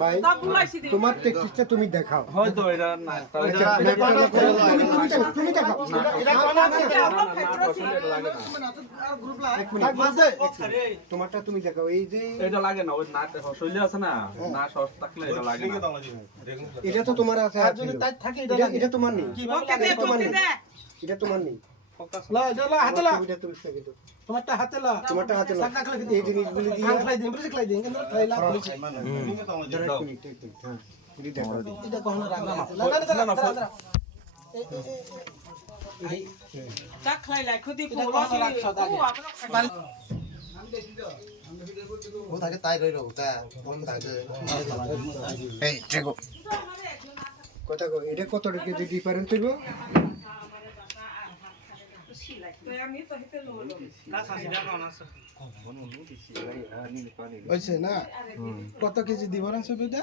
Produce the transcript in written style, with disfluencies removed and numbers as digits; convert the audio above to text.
ভাই তোমার টেকনিকটা তুমি দেখাও হয়তো এটা না তুমি দেখাও তোমারটা তুমি দেখাও এই যে এটা লাগে না ওই নাট শৈলী আছে না না সস থাকলে এটা লাগে না এটা তো তোমার আছে এটা তোমার নেই এটা তোমার নেই তোমারটা হাতে লা তোমারটা হাতে নাও এই জিনিসগুলি দিয়ে খাই দিন বুঝি খাই দিন কিন্তু খাই লা বলেছি এটা কখনো রাখনা না chắc khai lại khơi đi এটা phụ কখনো lo রাখছ আগে ও থাকে তাই রইল তা কোন থাকে এই চেকো কথা কো এটা কত কেজি ডিফারেন্স হইব হইছে না কত কেজি দিব না ছবিটা